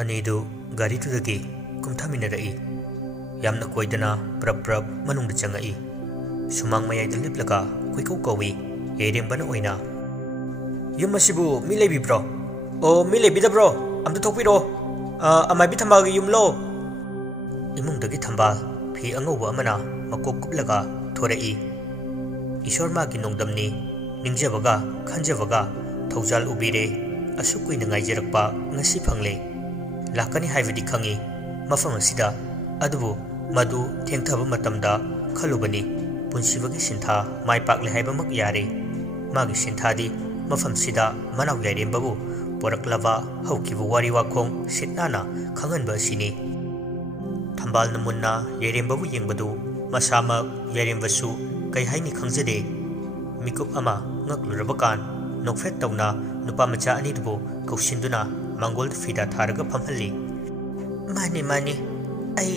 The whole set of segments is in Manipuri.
अनीदु गाड़ी तुदगी कुमथामिनरई यामना कोइदना प्रब प्रब मनुंग चंगई सुमांग मयाइद लिपलगा कोइकौ कौवी येरेंबना ओइना युम असिबु मि लेबिब्रो ओ मि लेबिदब्रो अमत थोकपिरो अमाइबि थंबागी युमलो इमुंगदगी थंबाल फी अंगौबा अमना मकोक कुपलगा थोरई ईश्वर मागी नोंगदमनी निंगजबगा खंजबगा थौजाल उबिरे असु कुइना ngaijरकपा ngasi phangले लाकनी हाइबदी खंगी मफम असिदा अदुबु मदु थेंगथबा मतमदा खलुबनी पुंसिबगी सिंथा माइ पाकले हाइबमक यारे मागी सिंथादी मफम सिदा मनाव यारेंबबु पोरकलवा हौकिबु वारी वाखों सिटनाना खंगनबा सिनी थंबाल नमुन्ना यारेंबबु येंबदु मसामा यारेंबसु कै हाइनी खंजदे मिकुप अमा ngakluरबकान नोफेट तौना नुपा मचा अनिदुबु कौसिंदुना मंगोल फीदा थारगा फमहली माने माने आई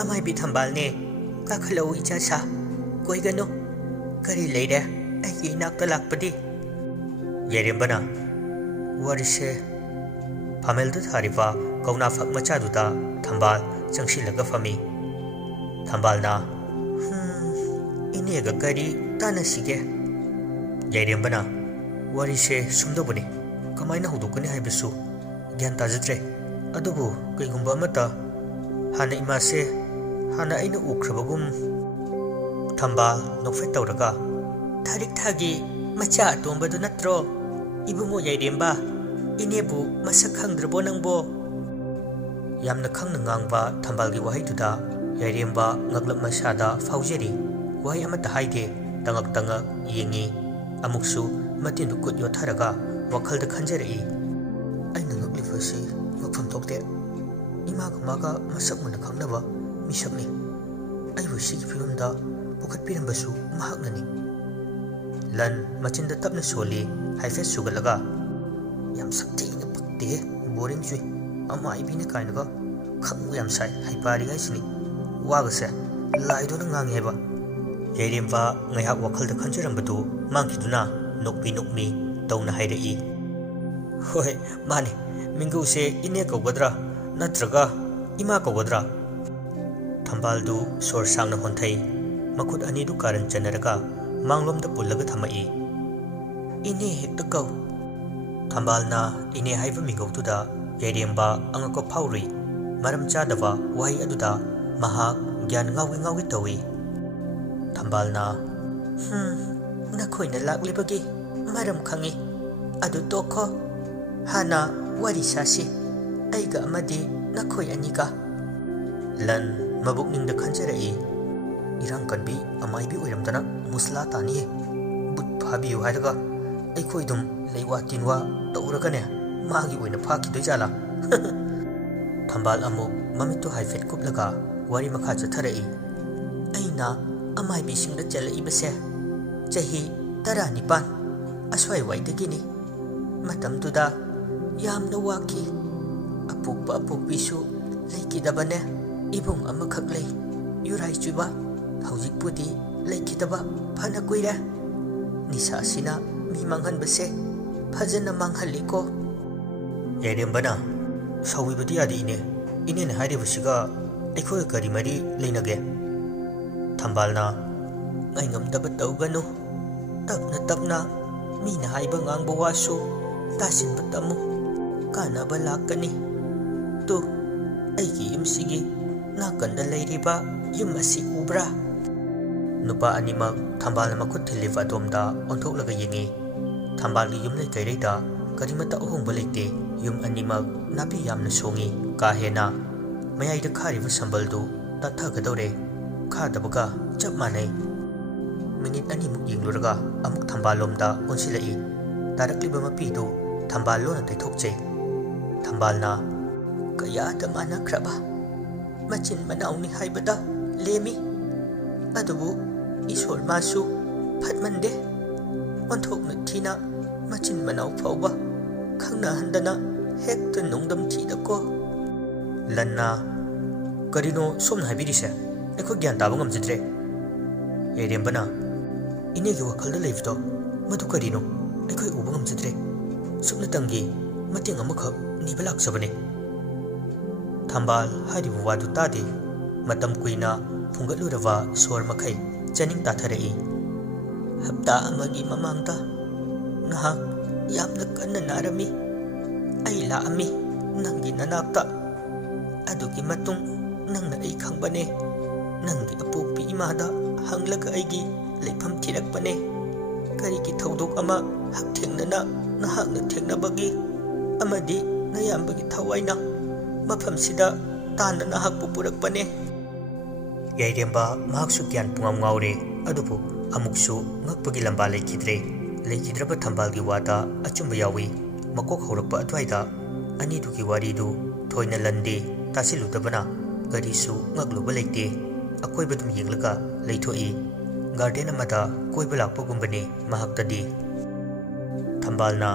अमाय भी थंबालने काखलो इचा सा कोई गनो करी लेरे आई नाकता लाकपदी येरेंबना वरिसे फमेलदु थारिबा कौना फक मचादुदा थंबाल चंगसिलगा फमी थंबालना इनेगा करी तानसिगे येरेंबना वरिसे सुमदबुनी कमाइना हुदुकनी हाइबसु ज्ञान ताजद्रे अदुबु कईगुंबा अमता हाना इमासे हाना अइना उख्रबगुम थंबाल नोफे तौरगा थारिक थागी मचा अतोंबदु नत्रो इबुंगो याइरेंबा इनेबु मसक खंद्रबो नंगबो यामना खंगना ngang थंबालगी वहाइदुदा याइरेंबा ngaklam masada फाउजेरी वहाइ अमता हाइदे तंगक तंगक येंगी अमुकसु मतिंदु कुत योथारगा वखलद खंजरई अइना ngakliफसी मफम थोकते इमागा मागा मसक मन खंगनबा मिसकनी अइबु सिगी फिल्मदा पुखत पिरंबसु महाकननी लन मचिंदा तपना सोली हाइफे सुगलगा याम सक्ति न पक्ते बोरिंग जुई अमा इबिने काइनगा खंगु याम साइ हाइपारी हाइसनी वागसे लाइदोना ngang हेबा येरेंबा ngaiha wakhal da khanjirambadu mangkiduna nokpi nokmi tawna hairei hoi mani mingu se ine kogodra natraga ima kogodra thambaldu sor sangna honthai makut ani du karan chanaraga manglom da pullaga thamai ine hekta kau thambalna ine haiba mingau da येरेंबा angako phauri maram chadaba wai aduda maha gyan ngawi ngawi tawi थंबालना नखोइना लाक्लिबगी मरम खंगी अदु तोखो हाना वारी सासी अइगा अमदी नखोइ अनिगा लन मबुकनिंग खंजरई इरांग कनबी अमाइबी ओइरमदना मुसला तानी बुत फाबियु हाइरगा अइखोइदुम लेवा तिनवा तौरगने मागी ओइना फाखिदोइ जाला थंबाल अमु ममितो हाइफेट कुपलगा वारी मखा चथरई अइना अमाय बिसिंग चल इबसे चही 19 असवाई वाइदगिनी मतमदुदा यामना वाकी अपुपा अपुपिसु लेकिदबने इबुंग अमखक ले युराई चुबा हौजिकपुदी लेकिदबा फना कुइरा निसासिना मी मांगहनबसे फजना मांगहलिको येरेंबना सौविबदी यादीने इनेन हाइरिबसिगा एखोय करी मरी लेनगे थंबालना ngam tauगनु तपना तपना मीना हाइबा ngang वासु तासिन बतमु कानाबा लाकनी तो अइगी युमसिगी नाकंदा लैरिबा युम असि उब्रा नुपा अनिमक थंबाल मखुत थिलिबा दोमदा ओंथोकलगा येंगी थंबालगी युम ले कैरेदा करिमता अहोंबा लेते युम अनिमक नापी यामना सोंगी काहेना मयाइदा खारिबा संबलदु ताथगदौरे खादबगा चप मानै मिनिट अनिमुक येंगलुरगा अमुक थंबालोमदा ओनसिलई तारकलिबा मपीदु थंबालोना तैथोकचै थंबालना कयादा मानख्रबा मचिन मनाउनी हाइबदा लेमी अदुबु ईश्वर मासु फतमंदे ओंथोकना थीना मचिन मनाउ फाउबा खंना हंदना हेक्ट नोंदम थीदको लन्ना करिनो सोमना हाबिरिसे एखो ज्ञान ताब ngamjidre येरेंबना इने की वखल लेबदो मधु करिनो एखो उब ngamjidre सुमन तंगी मतेंग अमखब निबा लाक्सबने थंबाल हारिबु वादु तादे मतम कुइना फुंगलुरवा सोर मखै चनिंग ताथरई हप्ता अमगी ममांगता नहा यामना कन्ना नारमी आई लाअमी नंगी ननाक्ता अदुगी मतुंग नंगना आई खंगबने नंगी अपोपी इमादा हंगलगा आईगी लेफम थिरकबने करिगी थौदोक अमा हक थेंगनना नहाकना थेंगनबगी अमदी नयामबगी थवाइना मफमसिदा ताना नहाकपु पुरकबने याइरेंबा महाकसु ज्ञान पुंगाम ngawre adubu amuksu ngakpagi lamba leikidraba thambalgi wada achumba yawi makok horakpa adwaida ani duki wari du thoina lande tasiludabana garisu ngakluba leite akoibadum yenglaga leithoi garden amada koiba lakpa gumbani mahaktadi thambalna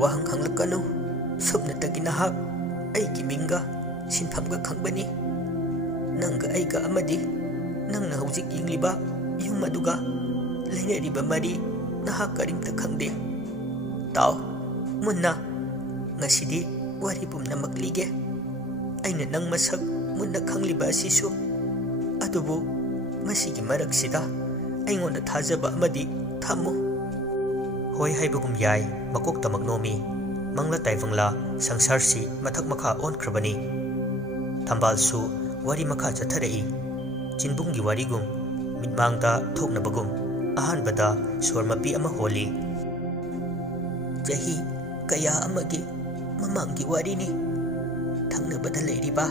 wahang hanglakanu subna tagina hak aigi minga sinphamga khangbani nanga aiga amadi nangna hojik yingliba yum aduga leineriba mari naha karimta khangde taw munna ngasidi wari pumna maklige aina nang masak munna khangliba asisu adubu masigi maraksida aingonda thajaba amadi thammu hoi haibagum yai makok tamak nomi mangla taifangla sangsarsi mathak makha on khrabani thambal su wari makha chatharei chinbungi warigum mitmangda thoknabagum ahanbada sormapi ama holi jahi kaya amagi mamanggi warini thangnabada leiriba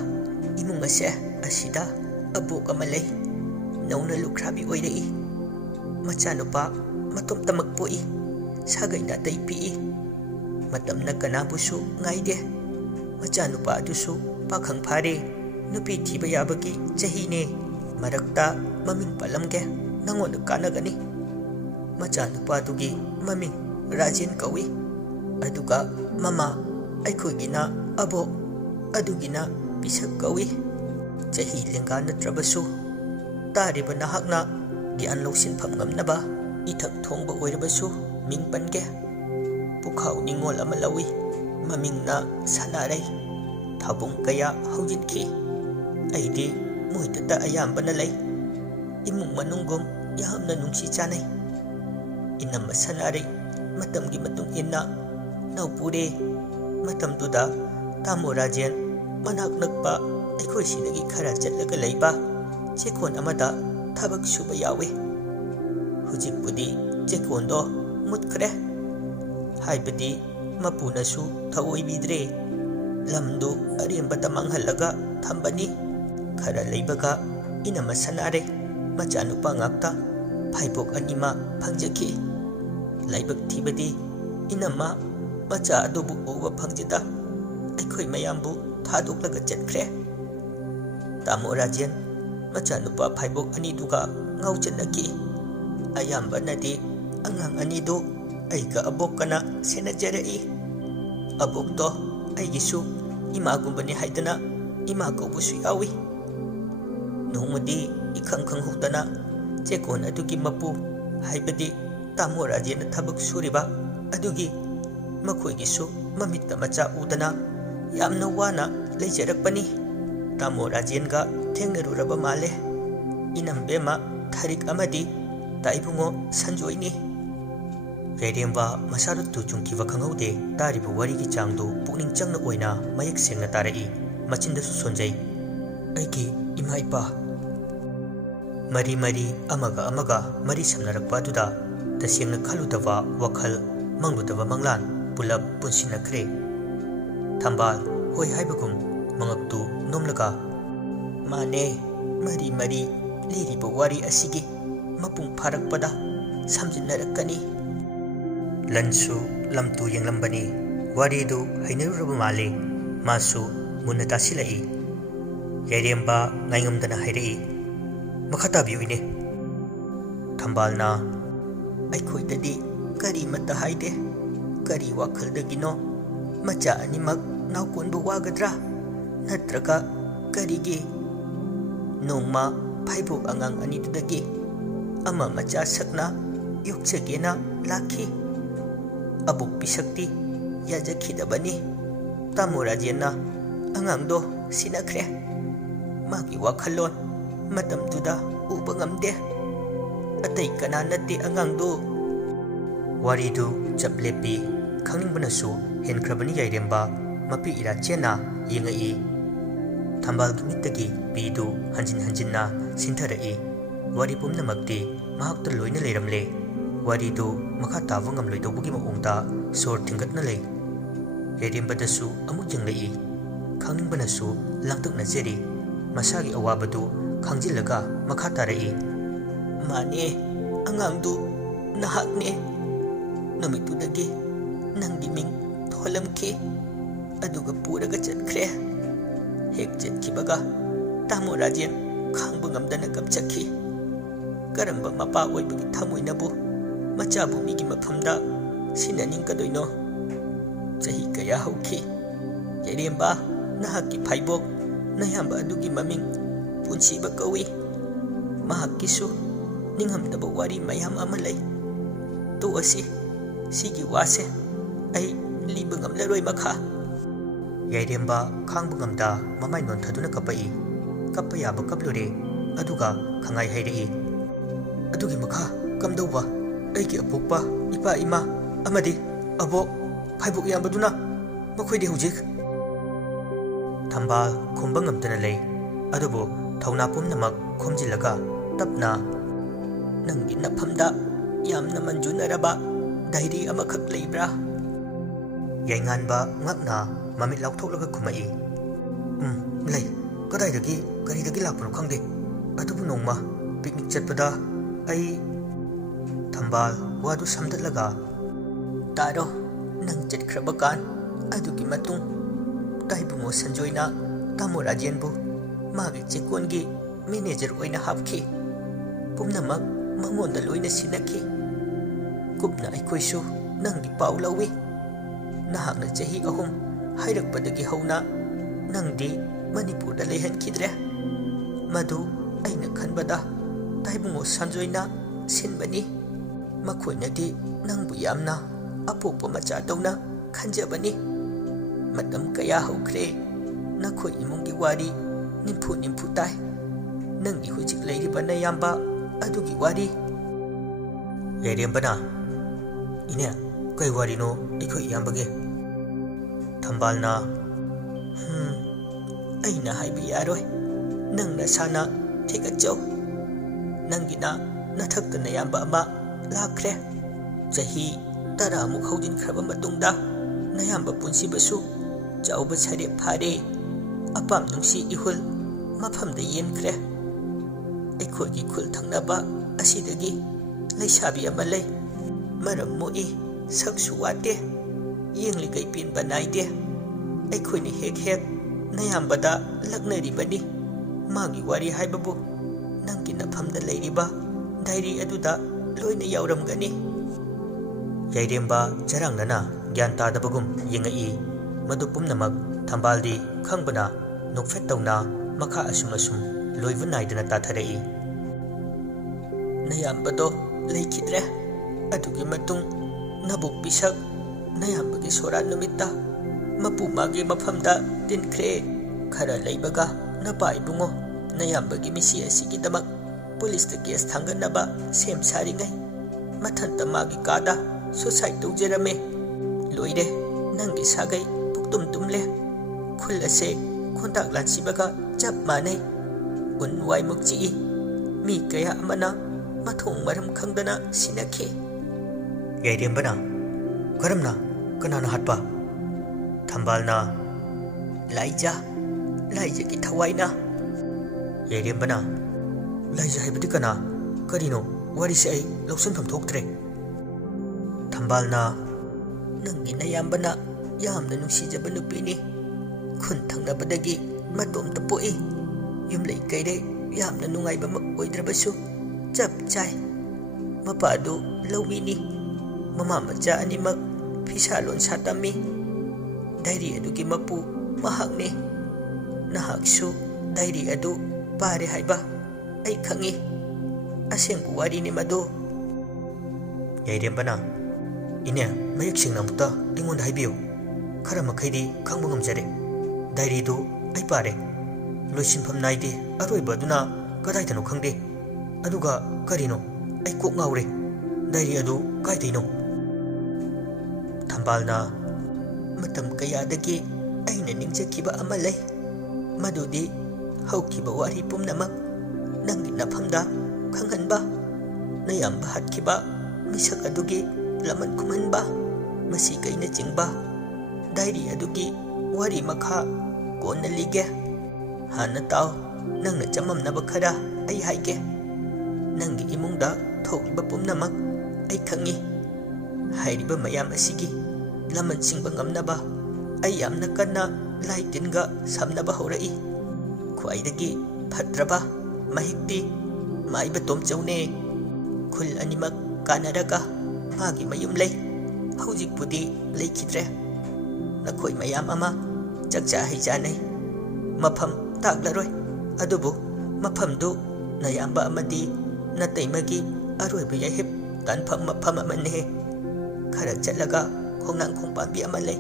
imung ase asida abok amalei nauna lukhrabi oirei machanupa matom tamak poi sagaina taipi matamna kanabusu ngaide machanupa adusu pakhang phare nupi thiba yabagi chahine marakta maming palamge nangon kanagani machanupa dugi maming Rajen kawi aduga mama aikhoigina abo adugina pisak kawi chahi lenga natrabasu tariba nahakna gyan loksin phamngamnaba ithak thongba oirabasu ming pange pukhau ningol amalawi mamingna sanarai thabung kaya haujinki aidi muitata ayambana lay imung manunggum yamna nungsi chanai inam sanari matamgi matung inna naupure matam tuda tamo Rajen manak nakpa aikoi sinagi khara chatlaga leiba chekon amada thabak suba yawe hujikpudi chekon do mutkre haibadi mapunasu thawoi bidre lamdu aremba tamanghallaga thambani khara leibaga inama sanare machanupa ngakta phaibok anima phangjaki laibak thibadi inama macha adubu uba phangjida aikoi mayambu thadoklaga chatkhre tamo Rajen machanupa phaibok ani duga ngauchanaki ayamba nadi angang ani du aiga abok kana senajarai abok to aigisu ima gumbani haidana ima kobusu yawi nongmadi ikhang khang hudana chekon adugi mapu haibadi tamo Rajen thabak suriba adugi makhoigisu mamitta macha udana yamna wana leijarakpani tamo Rajen ga thengnaruraba male inambema tharik amadi taibungo sanjoini Redemba masarutu chungkiwa khangaude taribu warigi changdu pukning changna oina mayak sengna tarai machindasu sonjai aigi ima ipa mari amaga mari samnarakpa duda tasengna khaludaba wakhal mangludaba manglan pulap punsinakre thambal hoi haibagum mangaktu nomlaga mane mari liriba wari asigi mapung pharakpada samjinnarakani lansu lamtu yenglambani waridu hainaruraba male masu munna tasilai yairemba ngaingamdana hairei makhata biuine thambalna aikhoidadi kari mata haide kari wakaldagino macha animak naukon wagadra natraka karigi nongma phaibok angang anidudagi ama macha sakna yokchagena lakhi abuk pisakti yajakhidabani tamo rajena angangdo sinakre magi wakhalon matamduda uba ngamde atai kana nate angangdo waridu chaplepi khangningbanasu henkrabani yairemba mapi ira chena yengai thambal gimitagi pidu hanjinna sinthara'i wari pumnamakti mahakta loina leiramle waridu makha tawa ngamloidobugi maungta sor thingatna lei yairembadasu amuk jenglei khangningbanasu langtakna jeri masagi awabadu khangjilaga makha tarai mane angangdu nahakne namitudagi nangdi ming tholamki aduga puraga chatkre hek chetkibaga tamo rajen khangba ngamdana kapchakhi karamba mapa oibagi thamoinabu machabu migi maphamda sinaninkadoino chahi kaya hauki yairemba nahaki phaibok nayamba adugi maming punsiba kawi mahakisu ninghamdaba wari mayam ama lei to asi sigi wase ai liba ngamlaroi makha yairemba khangba ngamda mamai non thaduna kapai kappa yaba kaplure aduga khangai hairei adugi makha kamdauba aigi apokpa ipa ima amadi abok phaibok yambaduna makhoi de hujik thamba khumba ngamtana lei adubo thawna pumnamak khomjilaga tapna nangi naphamda yamna manjunaraba dairi amakhak leibra yainganba ngakna mamit lauktholaga khumai lei kadaidagi karidagi lakpro khangde adubu nongma picnic chatpada ai thambal wadu samdatlaga taro nang chatkhraба kan adugi matung taibungo sanjoina tamo rajenbu magi chekongi manager oina hapki pumnamak mangonda loina sinaki kupna aikoisu nangi pau lawi nahakna chahi ahum hairakpadagi hauna nangdi manipurda lehankidre madu aina khanbada taibungo sanjoina sinbani makhoinadi nangbu yamna apokpa macha dawna khanjabani matam kaya haukhre nakhoi imungi wari nimfu tai nangi hujik leiriba nayamba adugi wari yairembana ine kai wari no ikhoi yambage thambalna aina haibi yaroi nangna sana thegachau nangina nathakta nayamba ama lakhre chahi tara muk haujin khraba matungda nayamba punsibasu chauba sare phare apam nungsi ihul mafamda yenkhre aikhogi khul thangnaba asidagi leisabi ama lei maram moi saksu wate yengli pin banaide aikhoini hek nayambada laknaribani magi wari haibabu nangi nafamda leiriba dairi aduda loina yauramgani yairemba charangnana gyan tadabagum yengai madu pumnamak thambaldi khangbana nokfet tawna makha asum loibu naidana tatharai nayambado leikhidre adugi matung nabuk bisak nayambagi sora numitta mapu magi mafamda dinkhre khara leibaga napa ibungo nayambagi misi asigi damak police the case thanganaba sem saringai mathanta magi kada suicide taujerame loire nangi sagai puktum tumle khulase khontak lansibaga chap manai unwai mukchi mi kaya amana mathong maram khangdana sinakhe yairembana karamna kanana hatpa thambalna laija ki thawaina yairembana laija haibadi kana karino wari se ai loksan tham thoktre thambalna nangi nayambana yamna nungsijaba nupini khun thangnabadagi matom tapoi yumlei kaire yamna nungaiba mak oidrabasu chap chai mapadu lawini mama macha animak phisalon satami diary अदुगी मपु महाकने नहाकसु डायरी अदु पारे हाइबा आई खंगी असेंबु वारीने मदो याइरेंबना इने मयक सिंगनामुता लिंगोंदा हाइबियो खरा मखैदी खंगबो ngमजरे डायरी दु आई पारे लोइसिनफम नाइदे अरोइबदुना कदाइदनो खंगदे अदुगा करिनो आई कोक ngawre डायरी अदु काइदैनो थंबालना मतम कयादगी अइना निंगजखिबा अमा लै मदुदी हौखिबा वारी पुमनमक नंगी नफमदा खंगनबा नयाम्बा हटखिबा मिसक अदुगी लमन खुमनबा मसी कइना चिंगबा डायरी अदुगी वारी मखा कोन लिगे हाना ताव नंगना चममनबा खरा आई हाइगे नंगी इमुंगदा थोकिबा पुमनमक आई खंगी हाइरिबा मयाम असिगी लमन सिंगबा ngमनबा आई यामना कन्ना लाइटिनगा सामनबा होरई ख्वाइदगी फत्रबा महिक्ति माइबा तोमचौने खुल अनिमक कानरगा मागी मयुम लै हौजिकपुदी लैखिद्रे नखोय मयाम अमा चकचा हैजानै मफम ताकलरोय अदुबु मफमदु नयाम्बा अमदी नतैमगी अरोइबा याहिब तानफम मफम अमने खरा चलगा खोंनांग खोंपाबी अमा लै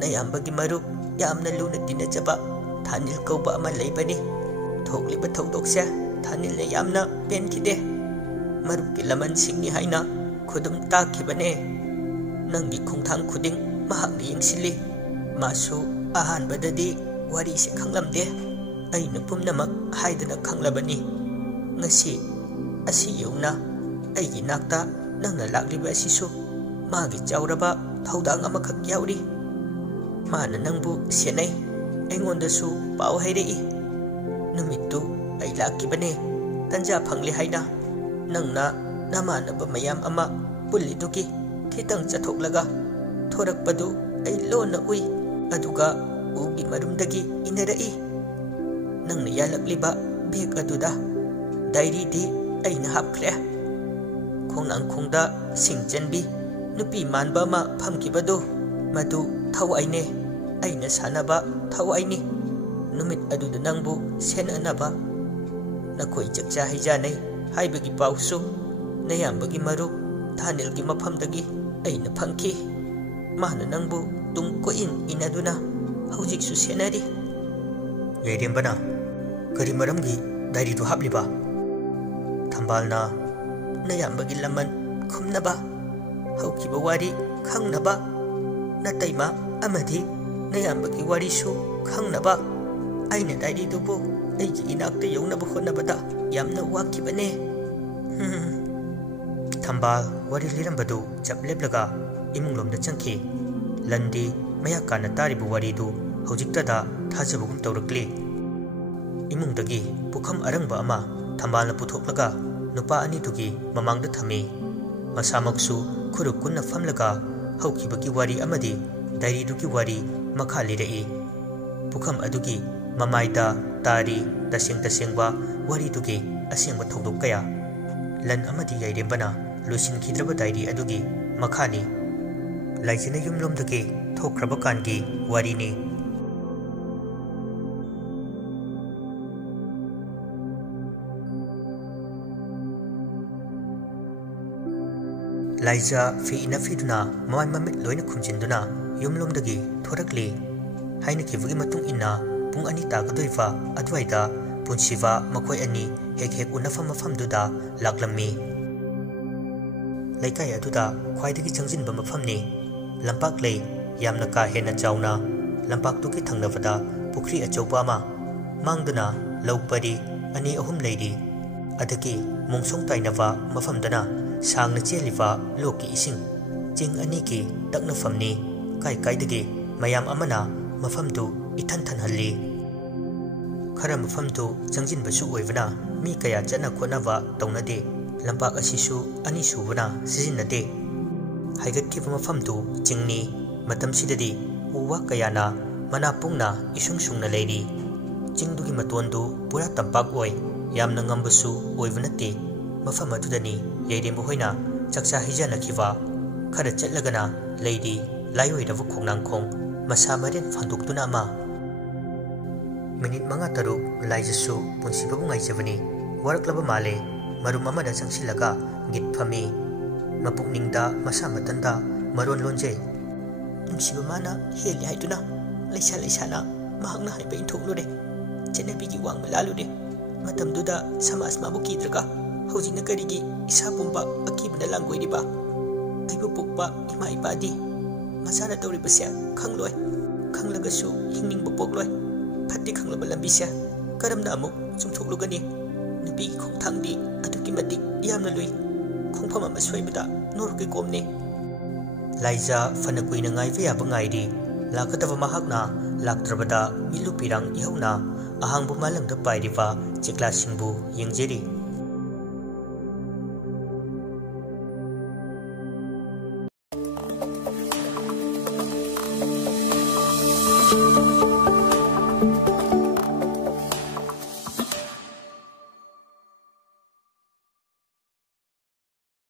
नयाम्बगी मरुप यामना लुना तिनजबा थानिल कौबा अमा लैबनी थोकलिबा थौदोकसे थानिल यामना पेनखिदे मरुपकी लमन सिंगनी हाइना खुदुम ताखिबने नंगी खोंथांग खुदिंग महाकनी यंगसिली मासु अहानबददी वारी से खंगलमदे अइना पुमनमक हाइदना खंगलबनी ngasi asi yuna aigi nakta nangna lakliba asisu magi chawraba thaudang amakak yauri mana nangbu senai aingondasu pau hairei numittu ai lakibane tanja phangli haina nangna namanaba mayam ama pulliduki khitang chathoklaga thorakpadu ai lona ui aduga ugi marumdagi inarai nangna yalakliba bek aduda diary दी अइना हापख्रे खोंनांग खोंदा सिंगचनबी नुपी मानबा मा फमकिबदो मदु थवाइने अइना सानबा थवाइनी नुमित अदुद नंगबु सेननबा नखोय चकचा हैजानै हाइबगी पाउसु नयाम्बगी मरु थानिलगी मफमदगी अइना फंखी माना नंगबु तुम को इनदुना हौजिकसु सेनरी याइरेंबना करी मरमगी डायरी दु हापलिबा थंबालना नयाम्बगी लमन खुमनबा हौकिबा वारी खंगनबा नतैमा अमदी नयाम्बगी वारीसु खंगनबा आइना डायरी दुबु एगी इनाक्ते यौनबा होनबदा यामना वाकिबने थंबाल वारी लिरंबदु चपलेबलगा इमुंगलोमदा चंखी लंदी मयाकाना तारिबु वारीदु हौजिक्तदा थाजबगुम तौरक्ली इमुंगदगी पुखम अरंगबा अमा थंबालना पुथोक्लगा नुपा अनिदुगी ममांगदा थमी मसामक्सु खुरुक कुन्ना फमलगा हौकिबगी वारी अमदी डायरीदुगी वारी मखा लिरई पुखम अदुगी ममाइदा तारी तसेंग तसेंगबा वारीदुगी असेंगबा थौदोक कया लन अमदी याइरेंबना लुसिनखिद्रबा डायरी अदुगी मखानी लाइजना युमलोमदगी थोख्रबा कानगी वारीनी लाइजा फी इनफीदुना मवाई ममित लोइना खुमजिंदुना युमलोमदगी थोरकली हाइनखिबगी मतुंग इन्ना पुंग अनि तागदोइफा अद्वाइदा पुंसिवा मखोय अनि हेक हेक उनफम मफमदुदा लाक्लम्मी लैकाय अदुदा ख्वाइदगी चंगजिनबा मफमनी लंपाक लै यामना का हेना चाउना लंपाकतुगी थंगनबदा पुखरी अचौबा अमा मांगदुना लौपरी अनि अहुम लैरी अदगी मोंसोंग ताइनबा मफमदना सांगना चेलिबा लोकी इसिंग चिंग अनि की तकनफमनी काय कायदगी मयाम अमना मफमदु इथन थनहल्ली खरा मफमदु चंगजिनबसु ओइबना मी कया जना खोनबा तौनदे लंपाक असिसु अनि सुबना सिजिनदे हाइगतखिबा मफमदु चिंगनी मतमसिददी उवा कयाना मना पुंगना इसुंग सुंगना लेरी चिंगदुगी मतोंदु पुरा तंपाक ओइ यामना ngambsu ओइबनते मफम अदुदनी याइरेंबु होइना चकचा हिजानखिबा खरा चटलगना लेदी लाइओइरबु खोंनांखों masa marin fandokduna ama minit manga taruk laijasu punsibabu ngaijabani waraklaba male marum amada changsilaga git phami mapukningda masa matanda maron lonje nungsiba mana heli haiduna laisa laisana mahakna haiba inthoknure chenabigi wang malalude matamduda samas mabu kidraga hojina karigi isa pumba akibna langoiriba aibu pukpa ima ipadi masana tawribasya khangloi khanglagasu hingningba pokloi phatti khanglaba lambisya karamna amuk chungthoklugani nupigi khongthangdi aduki madik yamna lui khongpham ama soibada norke komne laija fana kuina ngaive yaba ngairi lakataba mahakna laktrabada milu pirang ihona ahangbu malangda pairiba chekla singbu yengjeri